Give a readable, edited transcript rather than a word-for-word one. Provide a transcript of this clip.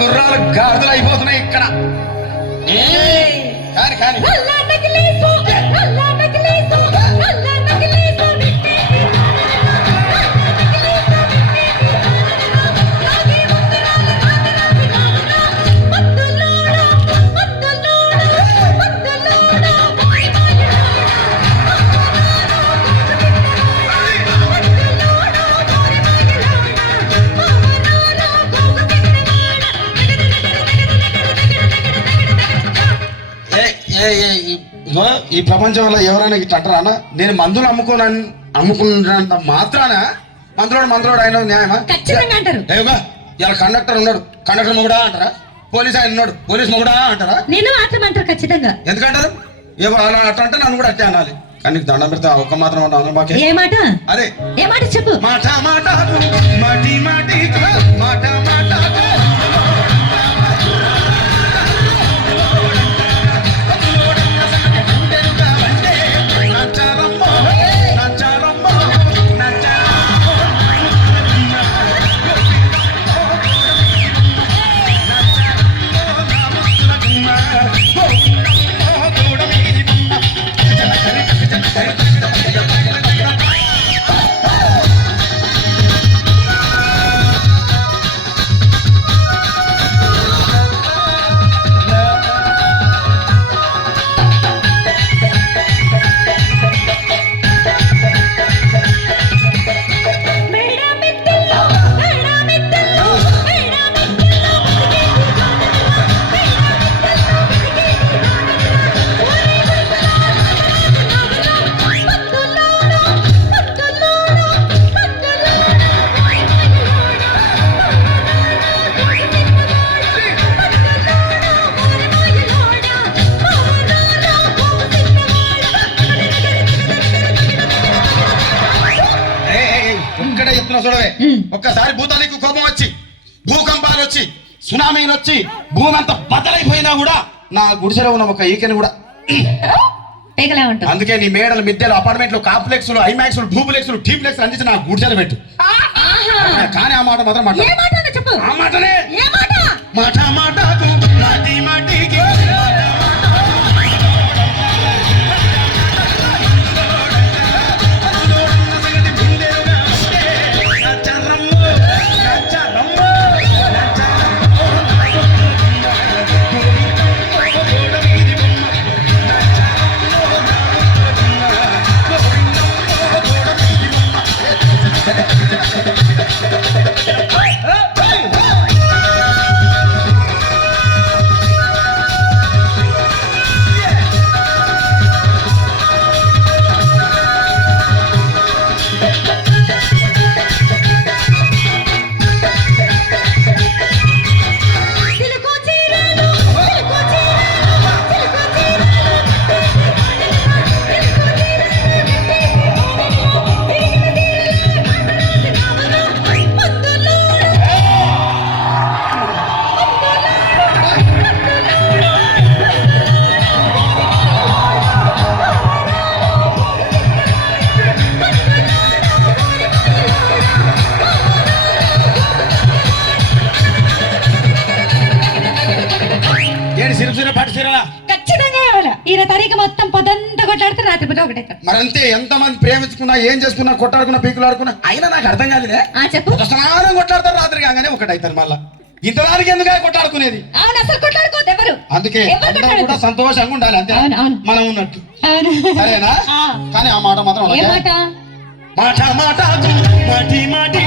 గుర్రాలు గాడిదలు అయిపోతున్నాయి ఇక్కడ. కానీ కానీ ఈ ప్రపంచంలో ఎవరైనా ఇట్లా అంటారా? నేను మందులు అమ్ముకున్నంత మాత్రాన మందులోడు ఆయన న్యాయమా? ఏమా ఇలా కండక్టర్ ఉన్నాడు, కండక్టర్ మొగుడా అంటారా? పోలీస్ ఆయన ఉన్నాడు, పోలీస్ మొగుడా అంటారా? నేను మాట్లాడమంటారు ఖచ్చితంగా. ఎందుకంటారు? ఏమో అలా అట్లా అంటే నన్ను కూడా అట్టే అనాలి. కానీ నీకు దండం పెడతా ఒక్క మాత్రం అన్నా. ఏ మాట? అదే ఏ మాట చెప్పు. మాట మాట మాటి మాటి మాట మాట చూడవే. ఒక్కసారి భూతానికి కోపం వచ్చి, భూకంపాలు వచ్చి, సునామీలు వచ్చి, భూమి అంతా బద్దలైపోయినా కూడా నా గుడిసెలో ఉన్న ఒక ఈకెని కూడా అందుకే నీ మేడలు, మిద్దెలు, అపార్ట్మెంట్లు, కాంప్లెక్స్లు, ఐమాక్స్లు, డూప్లెక్స్లు, టీప్లెక్స్ అందించి నా గుడిసెలు పెట్టు. కానీ ఆ మాట మాత్రం ఆ మాటనే మాట మాటకు మాటి మాటికి మరంతే. ఎంతమంది ప్రేమించుకున్నా, ఏం చేసుకున్నా, కొట్టాడుకున్నా, పీకులాడుకున్నా అయినా నాకు అర్థం కాలేదే. స్నానం కొట్లాడతారు, రాత్రి కాగానే ఒకటి అవుతారు. మళ్ళా ఇంతదానికి ఎందుకు కొట్టాడుకునేది? అందుకే కూడా సంతోషంగా ఉండాలి, అంతే మనం ఉన్నట్టు. సరేనా? కానీ ఆ మాట మాత్రం మాట మాట మాటి మాటి